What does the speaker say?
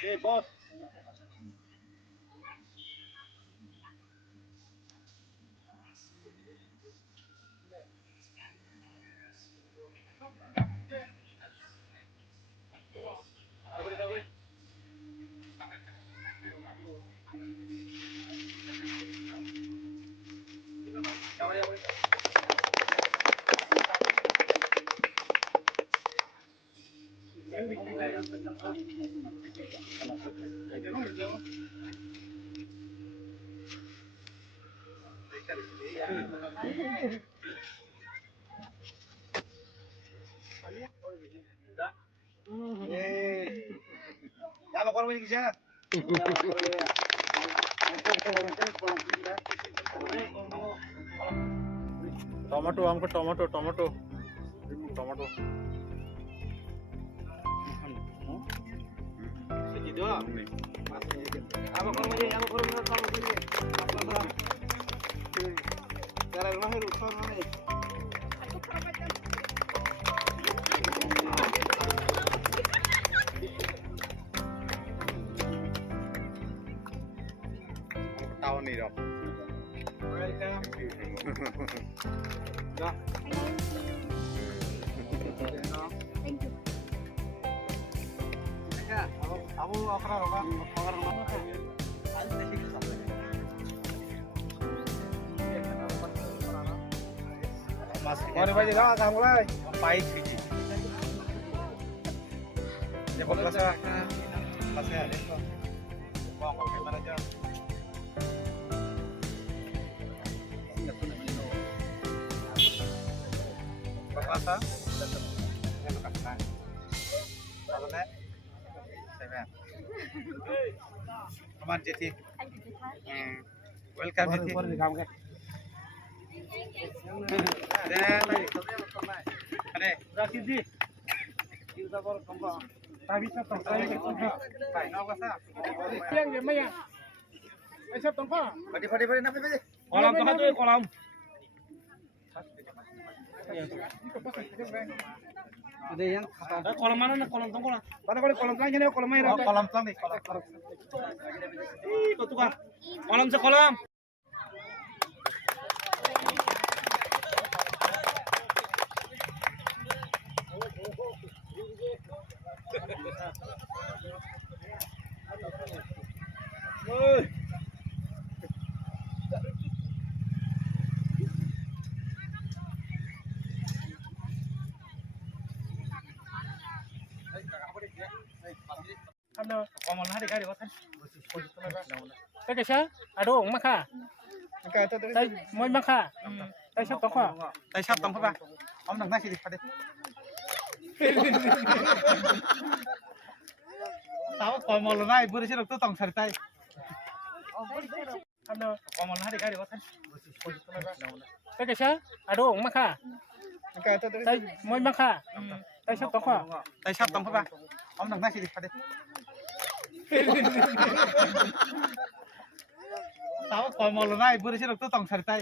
Hey, boss. Ya lo corro ini ya. Tomato हमको tomato tomato tomato Segitu. Apa korma ini? Apa korma ini? Cara rumah itu korma ini. tahu nih dok. Kamu apa? Mari baju dah, kamu mulai. Pahit biji. Ya kalau rasa, rasanya ada itu. Wah, kalau kita aja. Rasa, yang kata. Kalau nek, saya. Aman jadi. Welcome jadi. Ada, kasih di. Kita baru kembang. Tapi saya kembang. Baik, nak apa? Yang dia maya. Siap tongkol. Padi, nak padi. Kolam tengah tuh kolam. Ada yang kata. Kolam mana nih kolam tengah? Mana kolam tengahnya nih, kolam air. Kolam tengah nih kolam. Ih, kau tukar. Kolam sekolam. Ano? Kolam mana dikari kan? Kaya siya? Ado, maka. Tay, moy maka. Tay siap tongkol. Tay siap tong apa? Om nang nasi di padi. Tahu kolam mana naik beri sih tuh tong cari tay. Ano? Kolam mana dikari kan? Kaya siya? Ado, maka. Tay, moy maka. Tay siap tongkol. Tay siap tong apa? Om nang nasi di padi. Tahu kolam mana naik beri sih tuh tong cari tay.